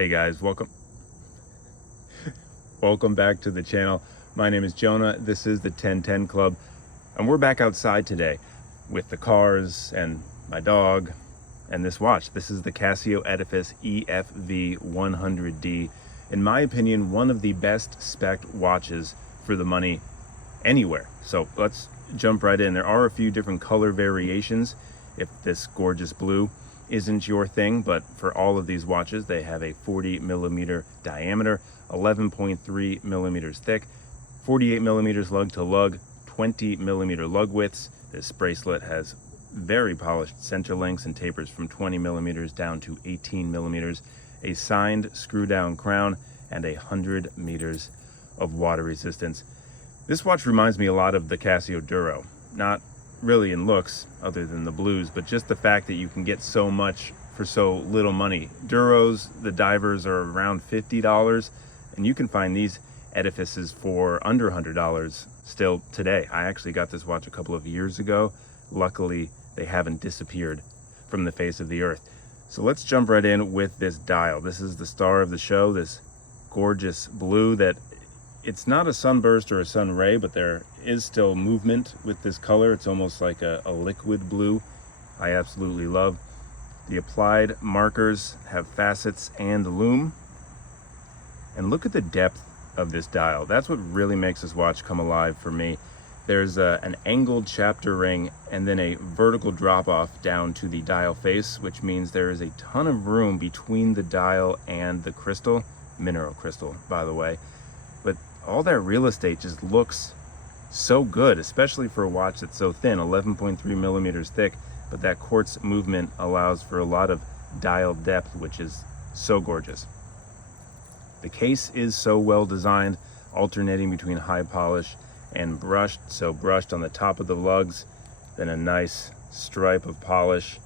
Hey guys, welcome back to the channel. My name is Jonah. This is the 1010 Club, and we're back outside today with the cars and my dog and this watch. This is the Casio Edifice EFV-100D. In my opinion, one of the best spec watches for the money anywhere. So let's jump right in. There are a few different color variations if this gorgeous blue isn't your thing, but for all of these watches, they have a 40 millimeter diameter, 11.3 millimeters thick, 48 millimeters lug to lug, 20 millimeter lug widths. This bracelet has very polished center lengths and tapers from 20 millimeters down to 18 millimeters, a signed screw down crown, and 100 meters of water resistance. This watch reminds me a lot of the Casio Duro, not really in looks other than the blues, but just the fact that you can get so much for so little money. Duros, the divers, are around $50, and you can find these edifices for under $100 still today. I actually got this watch a couple of years ago. Luckily, they haven't disappeared from the face of the earth. So let's jump right in with this dial. This is the star of the show, this gorgeous blue that it's not a sunburst or a sun ray, but there is still movement with this color. It's almost like a liquid blue. I absolutely love. The applied markers have facets and lume. And look at the depth of this dial. That's what really makes this watch come alive for me. There's an angled chapter ring and then a vertical drop off down to the dial face, which means there is a ton of room between the dial and the crystal, mineral crystal, by the way. But all that real estate just looks so good, especially for a watch that's so thin, 11.3 millimeters thick, but that quartz movement allows for a lot of dial depth, which is so gorgeous. The case is so well designed, alternating between high polish and brushed. So brushed on the top of the lugs, then a nice stripe of polish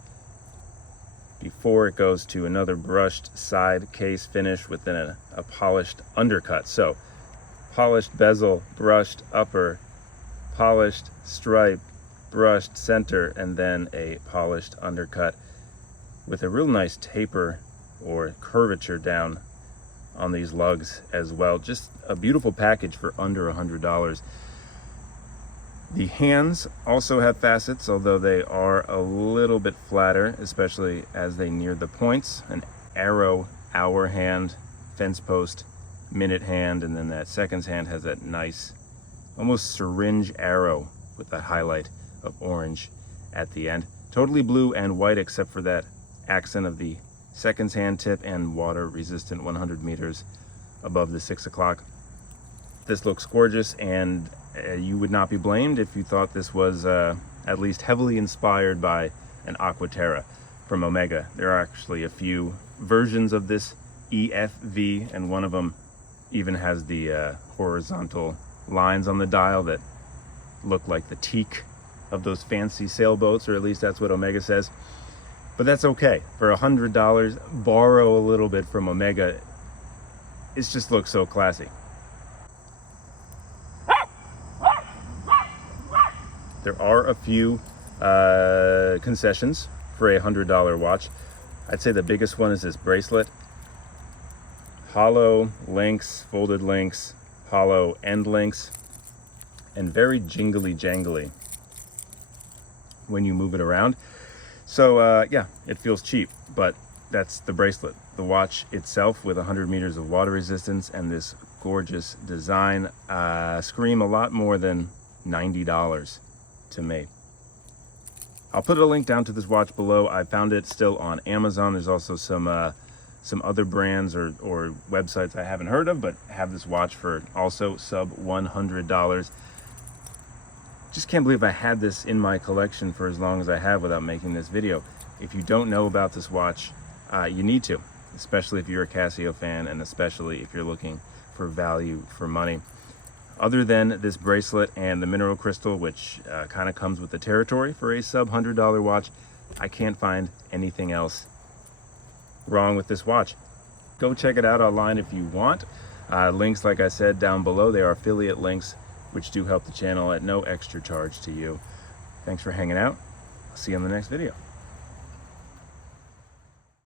before it goes to another brushed side case finish with then a polished undercut. So polished bezel, brushed upper, polished stripe, brushed center, and then a polished undercut with a real nice taper or curvature down on these lugs as well. Just a beautiful package for under $100. The hands also have facets, although they are a little bit flatter, especially as they near the points. An arrow hour hand, fence post minute hand, and then that seconds hand has that nice almost syringe arrow with the highlight of orange at the end. Totally blue and white except for that accent of the seconds hand tip and water resistant 100 meters above the 6 o'clock. This looks gorgeous, and you would not be blamed if you thought this was at least heavily inspired by an Aquaterra from Omega. There are actually a few versions of this EFV, and one of them even has the horizontal lines on the dial that look like the teak of those fancy sailboats, or at least that's what Omega says. But that's okay. For $100, borrow a little bit from Omega. It just looks so classy. There are a few concessions for a $100 watch. I'd say the biggest one is this bracelet. Hollow links, folded links, hollow end links, and very jingly jangly when you move it around. So yeah, it feels cheap, but that's the bracelet. The watch itself with 100 meters of water resistance and this gorgeous design scream a lot more than $90 to me. I'll put a link down to this watch below. I found it still on Amazon. There's also some other brands or websites I haven't heard of, but have this watch for also sub $100. Just can't believe I had this in my collection for as long as I have without making this video. If you don't know about this watch, you need to, especially if you're a Casio fan, and especially if you're looking for value for money. Other than this bracelet and the mineral crystal, which kind of comes with the territory for a sub $100 watch, I can't find anything else wrong with this watch. Go check it out online if you want. Links, like I said, down below. They are affiliate links, which do help the channel at no extra charge to you. Thanks for hanging out. I'll see you on the next video.